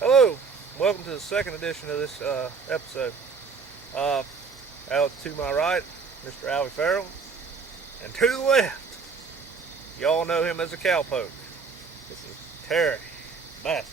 Hello, welcome to the second edition of this episode. Uh, Out to my right, Mr. Alvy Farrell, and to the left, y'all know him as a cowpoke. This is Terry Basnett.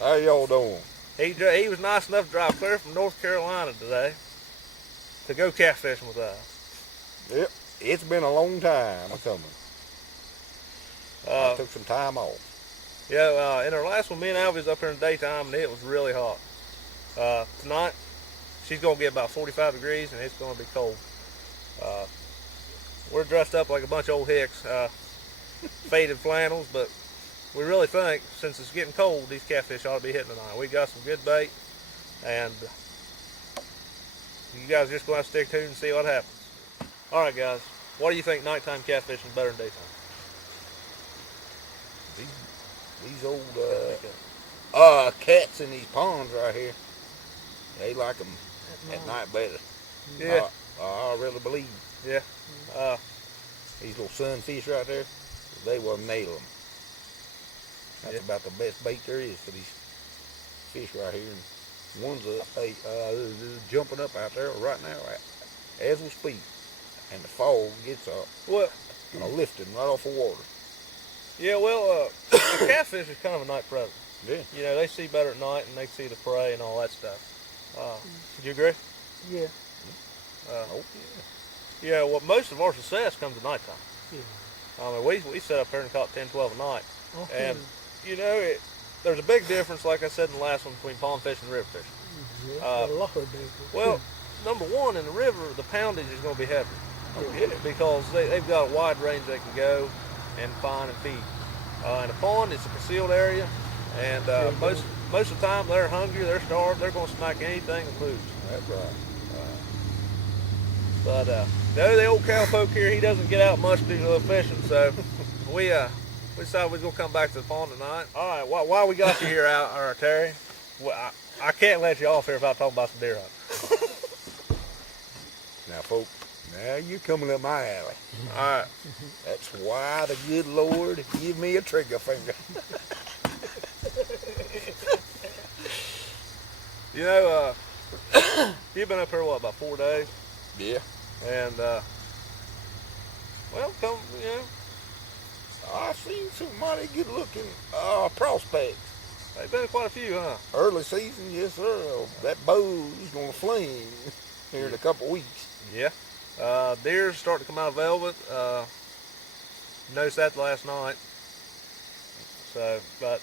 How y'all doing? He was nice enough to drive clear from North Carolina today to go catfishing with us. Yep, it's been a long time coming. I Uh, took some time off. in our last one, me and Alvy was up here in the daytime, and it was really hot. Tonight, she's gonna get about 45 degrees, and it's gonna be cold. Uh, we're dressed up like a bunch of old hicks, faded flannels, but we really think since it's getting cold, these catfish ought to be hitting tonight. We got some good bait, and you guys just gonna have to stick tuned and see what happens. All right, guys, what do you think nighttime catfishing is better than daytime? These old cats in these ponds right here, they like them at night better. Yeah, I really believe yeah. Uh, these little sunfish right there, they will nail them. That's Yeah. about the best bait there is for these fish right here. And one's jumping up out there right now as we speak, and the fog gets up well, and lifting right off the water. yeah. Well, the catfish is kind of a night predator. Yeah. You know, they see better at night, and they see the prey and all that stuff. Do you agree? Yeah, Oh Yeah. Well, most of our success comes at nighttime. yeah. I mean, we sit up here and caught 10, 12 a night. Okay. And, you know, there's a big difference, like I said in the last one, between pond fishing and river fishing. Yeah, a lot of difference. Well, number one, in the river, the poundage is going to be heavier. yeah. Because they've got a wide range they can go and find and feed. In a pond, it's a concealed area, and most of the time they're hungry, they're starved, they're going to smack anything that moves. That's right. But the old cowpoke here, he doesn't get out much to do no fishing, so we decided we was gonna come back to the pond tonight. All right, why we got you here, Terry? Well, I can't let you off here without talking about some deer hunting. Now, folks, now you're coming up my alley. All right, That's why the good Lord give me a trigger finger. you know, you've been up here what, about 4 days, Yeah. and well, come, you know, I seen some mighty good looking prospects. they've been quite a few, huh? Early season, yes, sir. That bow's going to fling here in a couple weeks. Yeah. Deer's starting to come out of velvet. Noticed that last night. So, but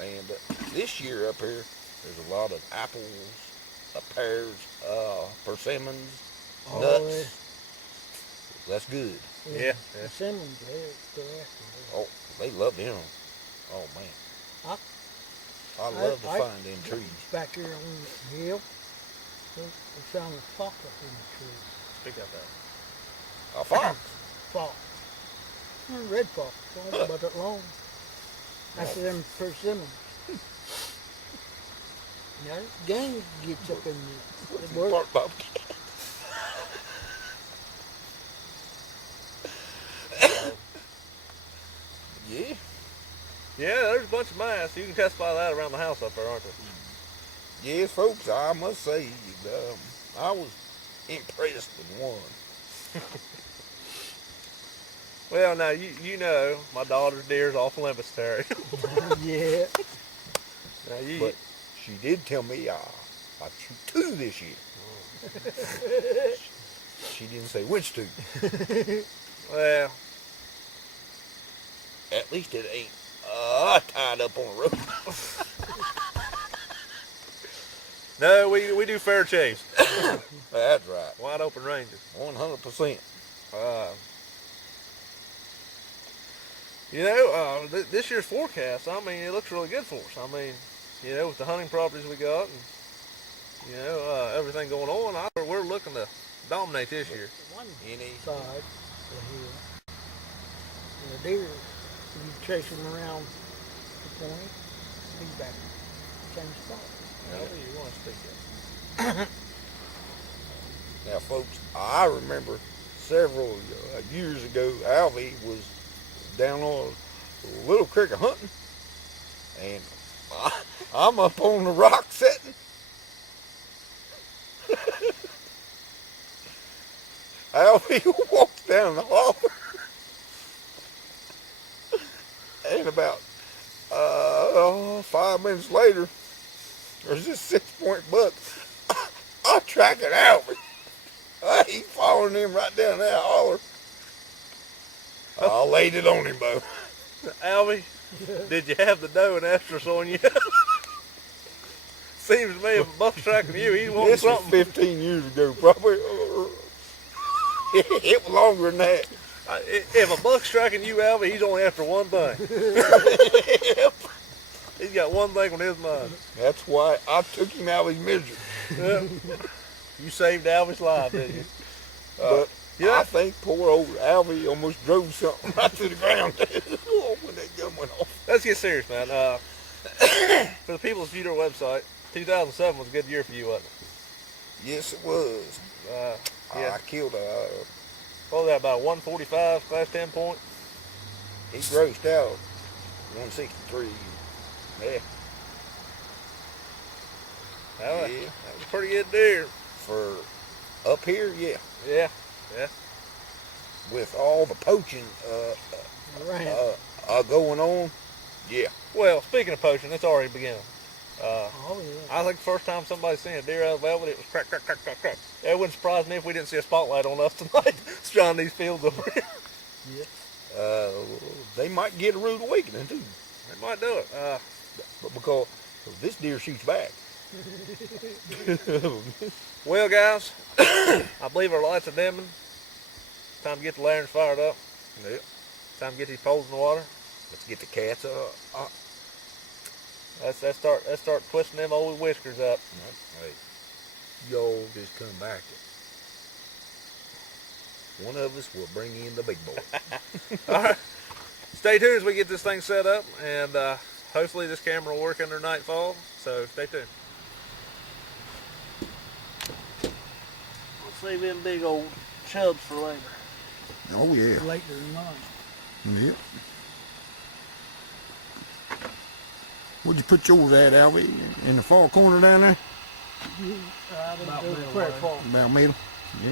And this year up here, there's a lot of apples, pears, persimmons, Oh, nuts. That's good. yeah. The Simmons, they're after Oh, they love them. Oh, man. I- I love to I- find them trees. back here on the hill. They found a fox up in the tree. Speak up there. A fox. Fox. Red fox. Well, about that long. After them persimmons. Now, game gets up in What's the the work. part about? Yeah. Yeah, there's a bunch of mice. You can testify that around the house up there, aren't there? Yes, folks, I must say, I was impressed with one. Well, now you know my daughter's deer's off limits, Terry. Yeah. Now But she did tell me I shoot two this year. She didn't say which two. well, At least it ain't tied up on a rope. no, we do fair chase, That's right. wide open ranges. 100%. This year's forecast, I mean, it looks really good for us. I mean, with the hunting properties we got and, everything going on, we're looking to dominate this year. One Any side of the hill. And the deer, you chase him around the point, he's back same spot. You want to speak up? Now, folks, I remember several years ago, Alvy was down on a little creek of hunting, and I'm up on the rock setting. Alfie walks down the hall. And about 5 minutes later, there's this 6-point buck. I track it out. He's following him right down that holler. I laid it on him, Bo. Alvy, did you have the doe and estrus on you? Seems to me if a buck's tracking you, he's wanting This was something. 15 years ago, probably. It was longer than that. If a buck's tracking you, Alvy, he's only after one thing. Yep. He's got one thing on his mind. That's why I took him out of his misery. Yeah. You saved Alvy's life, didn't you? But Yeah. I think poor old Alvy almost drove something right to the ground when that gun went off. Let's get serious, man. For the people that viewed our website, 2007 was a good year for you, wasn't Yes, it was. it? Yeah. I killed What was that, about 145, class 10 point? he grossed out 163. Yeah. That was Yeah. a pretty good deer. For up here, yeah. Yeah. Yeah. With all the poaching Right. going on, yeah. Well, speaking of poaching, it's already beginning. Oh, yeah. I think the first time somebody seen a deer out of velvet, it was crack, crack, crack, crack, crack. It wouldn't surprise me if we didn't see a spotlight on us tonight, trying these fields over here. They might get a rude awakening too. They might do it. But because this deer shoots back. Well, guys, I believe our lights are dimming. Time to get the lanterns fired up. Yep. Time to get these poles in the water. Let's get the cats up. Let's start twisting them old whiskers up. Hey, y'all just come back. One of us will bring in the big boy. All right. Stay tuned as we get this thing set up, and hopefully this camera will work under nightfall. So stay tuned. We'll save them big old chubs for later. Oh yeah. Later than mine. Yep. Where'd you put yours at, Alvy? In the far corner down there? I didn't About go middle very way. far. About middle? Yeah.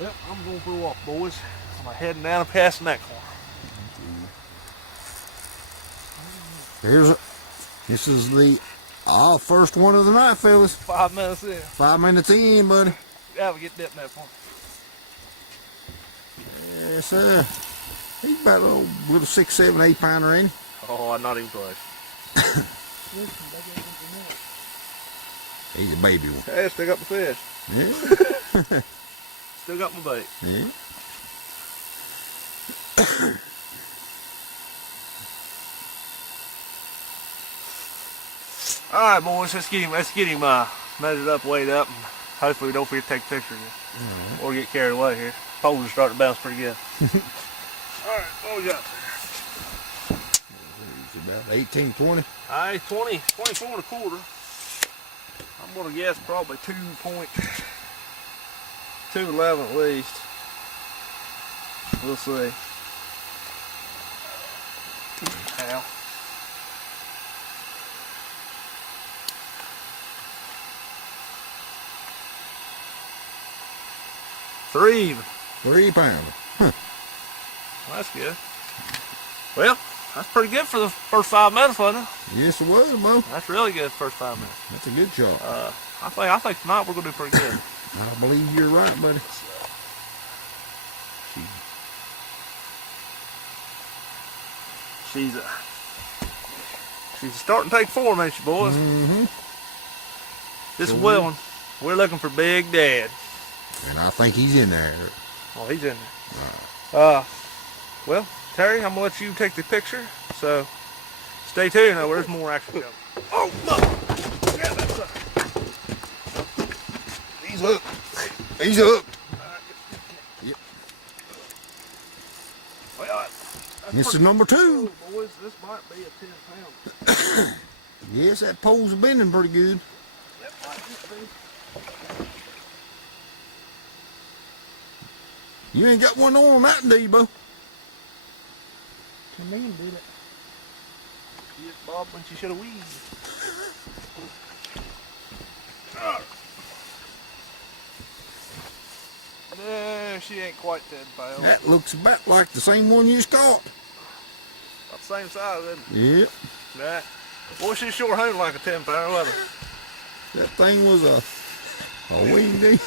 Yep, I'm going for a walk, boys. I'm heading down and passing that corner. This is the first one of the night, fellas. 5 minutes in. 5 minutes in, buddy. Yeah, we get dipped in that point. Yes, sir. He's about a little 6, 7, 8 pounder, ain't he? Oh, I'm not even close. He's a baby one. Hey, still got my fish. Yeah. Still got my bait. Yeah. All right, boys, let's get him measured up, weighed up, and hopefully we don't forget to take pictures or get carried away here. Poles are starting to bounce pretty good. All right, what we got there? He's about 18, 20. All right, 20, 24 and a quarter. I'm gonna guess probably 2.211 at least. We'll see. How? Three even. 3 pounder. Huh. Well, that's good. Well, that's pretty good for the first 5 minutes, wasn't it? Yes, it was, Bo. That's really good first 5 minutes. That's a good shot. I think tonight we're gonna do pretty good. I believe you're right, buddy. She's starting to take form, ain't she, boys? Mm-hmm. This Sure Will one, we're looking for Big Dad. And I think he's in there. Oh, he's in there. Well, Terry, I'm gonna let you take the picture. So, stay tuned. Now, there's more action coming. Oh, no! Yeah, that's up. He's hooked. He's hooked. Yep. Well, This is number 2. cool, boys. This might be a 10 pounder. Yes, that pole's bending pretty good. That might just be. You ain't got one on that, do you, Bo? To me, did it? She just bobbed when she should have weaved. No, she ain't quite 10 pounds. That looks about like the same one you just caught. About the same size, isn't it? Yep. Nah. Boy, she sure hung like a 10 pounder, wasn't it? That thing was a weedy.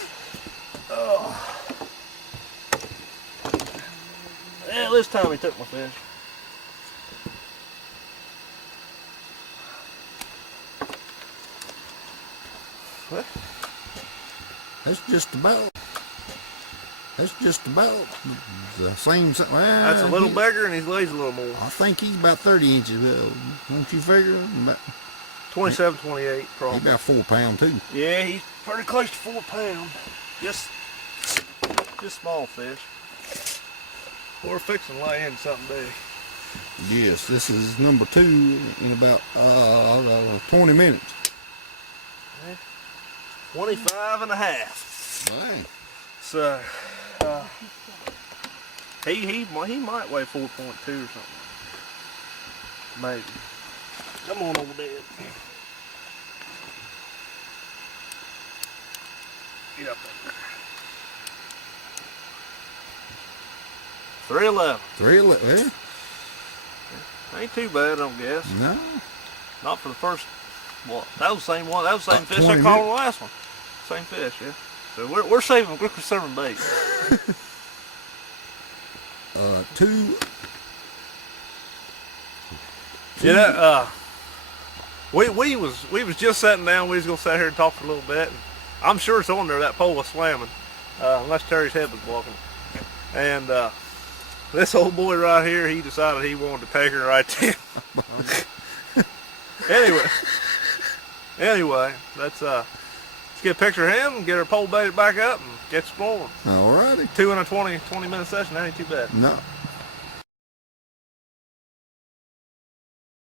Oh. Yeah, this time he took my fish. What? That's just about the same. That's a little bigger and he lays a little more. I think he's about 30 inches. Don't you figure? About, 27, 28 probably. he's about 4 pounds too. Yeah, he's pretty close to 4 pounds. Just small fish. We're fixing to lay in something big. Yes, this is number 2 in about 20 minutes. 25 and a half. Dang. So, he might weigh 4.2 or something. Maybe. Come on, old dad. Get up there. 311. 311. Ain't too bad, I don't guess. No. Not for the first. Well, that was the same one. That was the same fish I 20 caught on the last one. Same fish, yeah. So we're conserving bait. 2. Yeah, we was just sitting down. We was gonna sit here and talk for a little bit. And I'm sure it's on there. That pole was slamming, unless Terry's head was blocking it. And this old boy right here, he decided he wanted to take her right then. Anyway, let's get a picture of him and get her pole baited back up and get exploring. Alrighty. 2 in a 20 minute session. That ain't too bad. No.